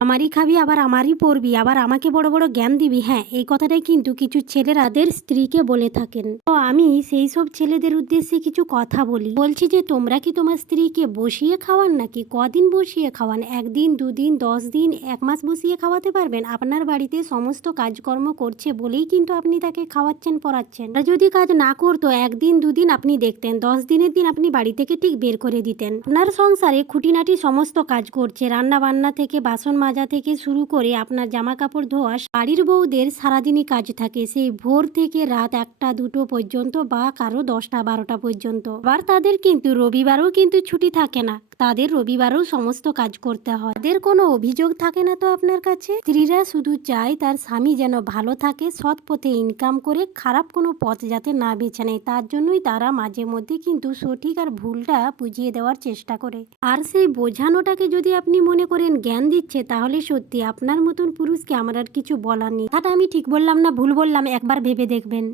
আমারই খাবি, আবার আমারই পড়বি, আবার আমাকে বড় বড় জ্ঞান দিবি। হ্যাঁ, এই কথাটাই কিন্তু কিছু ছেলেরা তাদের স্ত্রীকে বলে থাকেন। তো আমি সেই সব ছেলেদের উদ্দেশ্যে কিছু কথা বলছি যে তোমরা কি তোমার স্ত্রীকে বসিয়ে খাওয়ান নাকি? কদিন বসিয়ে খাওয়ান? 1 দিন, 2 দিন, 10 দিন, 1 মাস বসিয়ে খাওয়াতে পারবেন? আপনার বাড়িতে সমস্ত কাজকর্ম করছে বলেই কিন্তু আপনি তাকে খাওয়াচ্ছেন, পড়াচ্ছেন। আর যদি কাজ না করতো, 1 দিন 2 দিন আপনি দেখতেন, 10 দিনের দিন আপনি বাড়ি থেকে ঠিক বের করে দিতেন। আপনার সংসারে খুঁটিনাটি সমস্ত কাজ করছে, রান্না বান্না থেকে বাসন মাজা থেকে শুরু করে আপনার জামা কাপড় ধোয়া। বাড়ির বউদের সারাদিনই কাজ থাকে, সেই ভোর থেকে রাত 1টা 2টো পর্যন্ত, বা কারো 10টা 12টা পর্যন্ত। আবার তাদের কিন্তু রবিবারও কিন্তু ছুটি থাকে না, তাদের রবিবারও সমস্ত কাজ করতে হয়। তাদের কোনো অভিযোগ থাকে না তো আপনার কাছে? স্ত্রীরা শুধু চায় তার স্বামী যেন ভালো থাকে, সৎ পথে ইনকাম করে খারাপ কোনো পথ যাতে না বেছে নেয়, তার জন্যই তারা মাঝে মধ্যে কিন্তু সঠিক আর ভুলটা বুঝিয়ে দেওয়ার চেষ্টা করে। আর সেই বোঝানোটাকে যদি আপনি মনে করেন জ্ঞান দিচ্ছে, তাহলে সত্যি আপনার মতন পুরুষকে আমার আর কিছু বলার নেই। কথাটা আমি ঠিক বললাম না ভুল বললাম, একবার ভেবে দেখবেন।